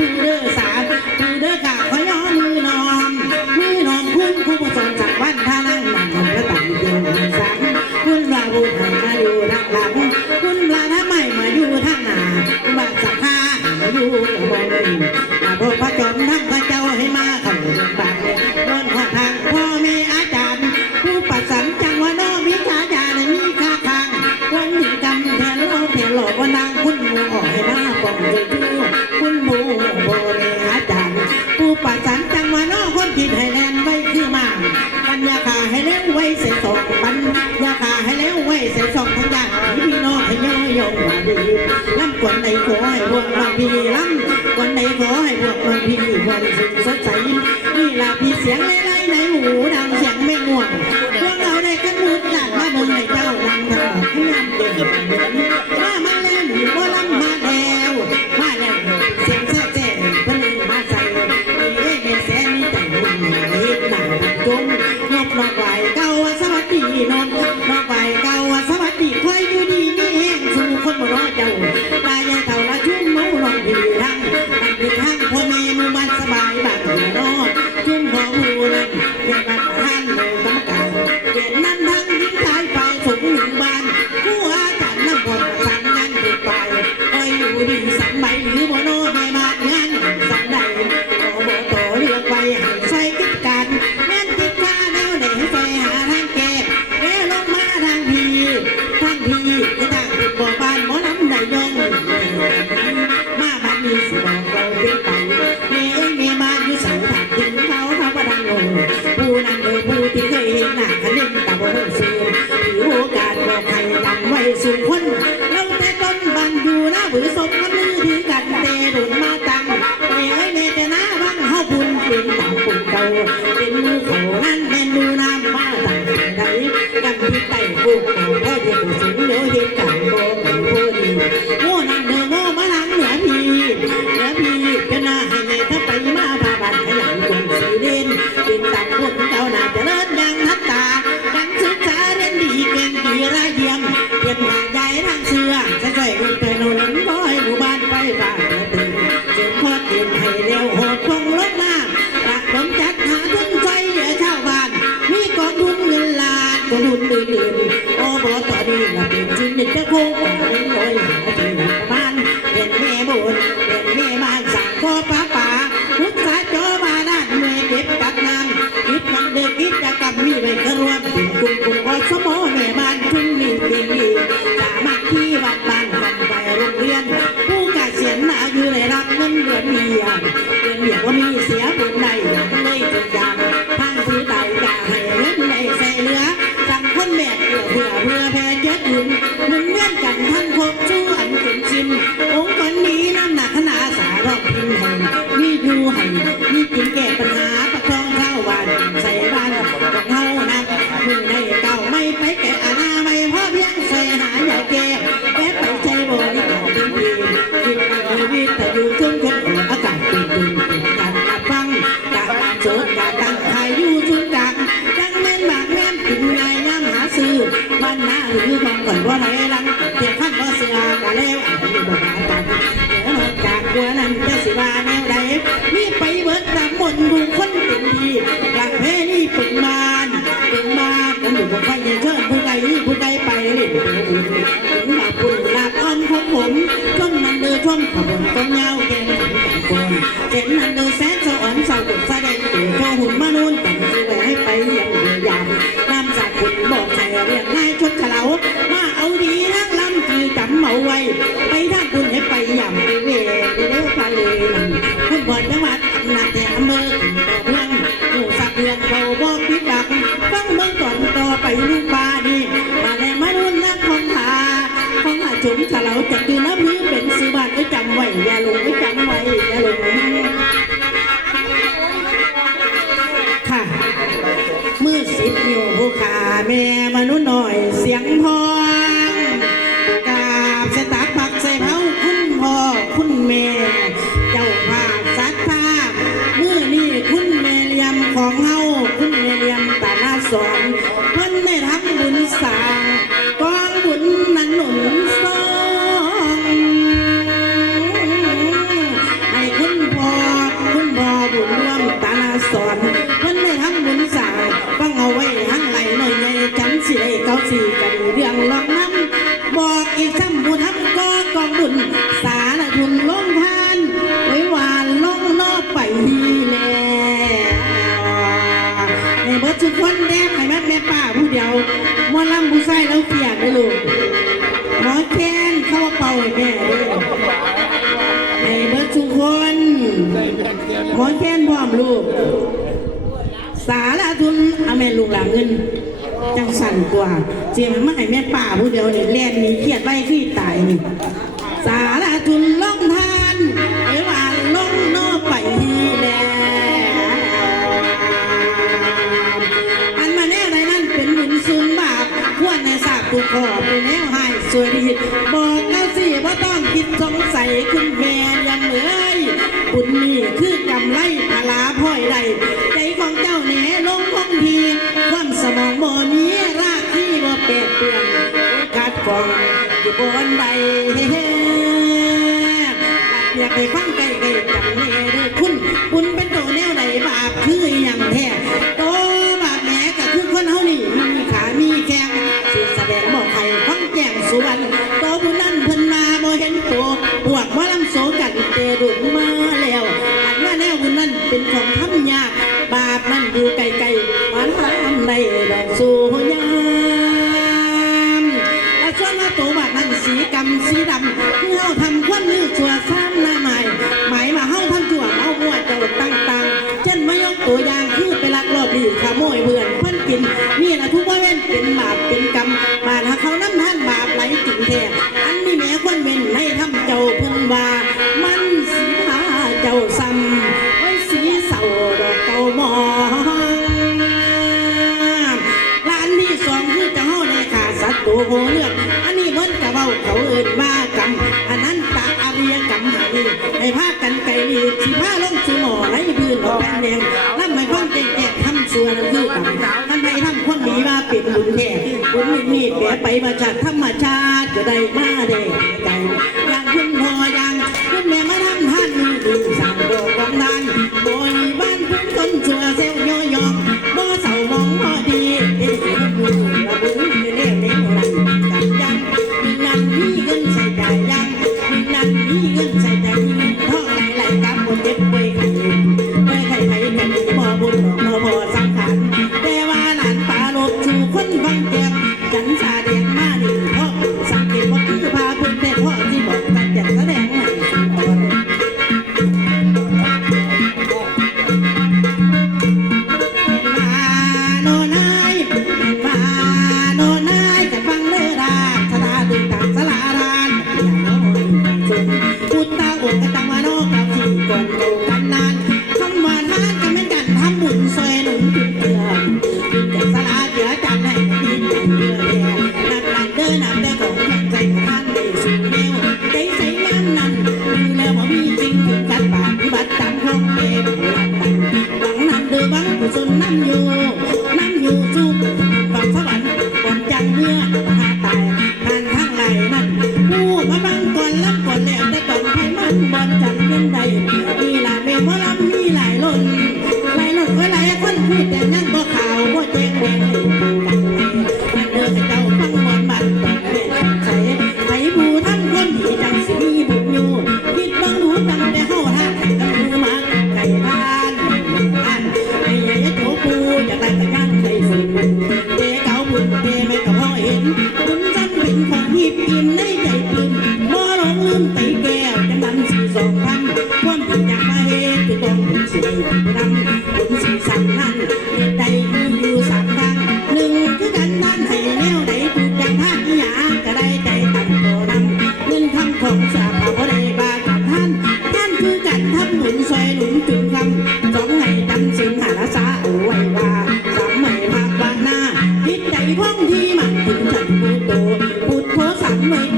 ถึงเด้อสาถือเด้อกะขอยอมือนอมมือนอมคุณคุณผู้มจากบ้านท่านั่งนั่งผมก็ต่างเดียวสามคุณลาบุญมาอยู่ทางหลังคุณลาทั้งใม่มาอยู่ทางหน้าบานสักผ้าอยู่กับบ่อาพ่พระจอทั้พระเจ้าให้มาเข้าปากโดนขอทางพ่อแม่อาจารย์ ผู้ปสาจังว่าน้อมิชาญาณมีค่าทางวันนึ่งจำแทนโลแทนหลอกว่านางคุณหมอให้มาปอง บางพีล่ำวันไใดขอให้พวกบางพีบริสุทสดใสนี่ลาพีเสียงเลย Amen. หน่อยเสียงพองกาบใส่ตาปักใส่เผาคุณพ่อคุณแม่ เจ้าภาพสัตภาเมื่อนี่คุณแม่เลียมของเฮาคุณแม่เลียมตาหน้าสอนเพิ่นได้ทำบุญสางกองบุญนั้นหนุนสองให้คุณพ่อคุณพ่อบุญร่วมตาหน้าสอน สี่กันเรื่องหลอกน้ำบอกอีกซ้ำบุญทับก็กองบุญสารทุนลงทาน ไว้วานลงนอกไปนี่แล้วในเบิร์ดทุดคนแดงไข่แม่แม่ป้าผู้เดียวมอลำผู้ใส่แล้วเขียนเลยลูกหมอแคนเข้าเป่าให้แม่ในเบิร์ดทุดคนหมอแคนพร้อมลูกสาละทุนเอาแม่ลูกหลานเงินจังสั่นกว่า เจียมันมาให้แม่ป่าผู้เดียวนี่แลนนีเครียดไว้ที่ตายนี่สาระทุนล่องทานเอวานล่องนอกไปที่แล้วอันมาแน่ไรนั่นเป็นบุญซุนบาปควรในสาบตุกขอเป็นแนวหายสวยดีบอกแล้วสิว่าต้องคิดสงสัยคุณแม่ยังเอ้ยบุญนี่คือกำไรพลาพ่อยใดใจของเจ้าแหน่ลงคงทีความสมองบ่มีรา กที่บ่เปดฟองอยู่บนใดอยากไปฟังไกลไก่จังแน่เด้อคุณ คุณเป็นตัวแนวไหนบาปคืออย่างแท้โตบาปแหมก็คือคนเฮานี่มีขามีแข้งสิแสดงบอกใครฟังแจ้งสุวรรณ เลือดอันนี้เบิ้นกะเว้าเขาเอิ้นว่ากรรมอันนั้นตาอาเรียกรรมหานี่ให้พากันไกลลีกสิพาลงสู่หมอไรพื้นออกแผ่นแดงนั่นไม่พ้นแก่ๆทำส่วนั้นคือกรรมท่านให้ทำคนดีว่าเป็นบุญแท้บุญนี่นี่แปไปมาจากธรรมชาติจะได้มาได้ใจอย่างคุณพ่ออย่างคุณแม่มาทำท่านดีสั่งโบกของทานโบยบ้านพื้นคนชัวเซลย่อย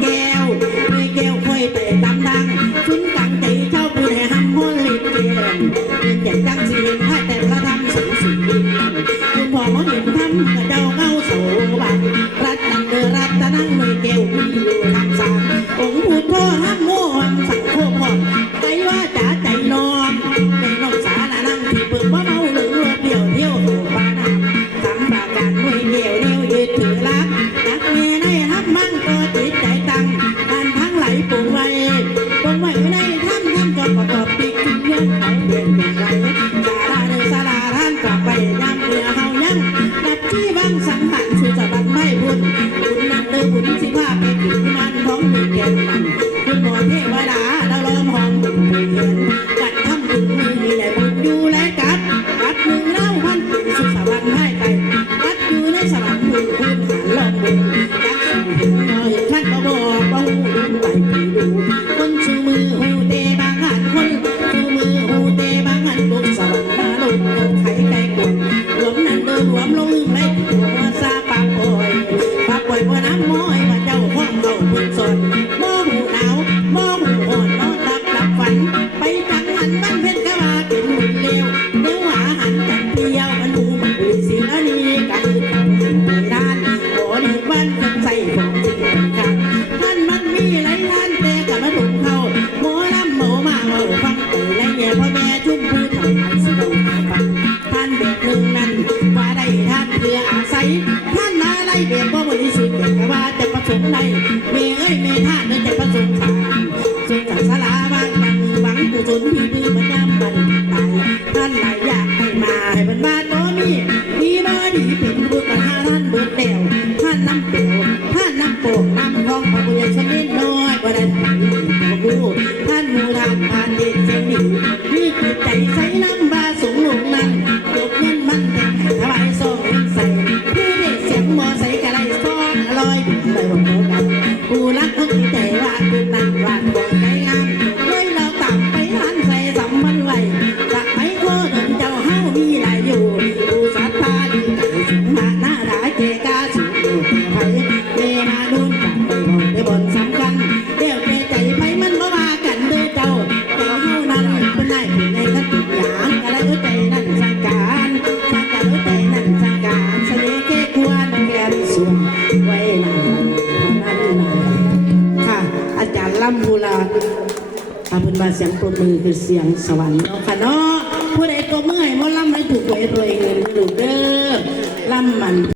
Deus. คือเสียงสวรรค์เนาะค่ะเนาะ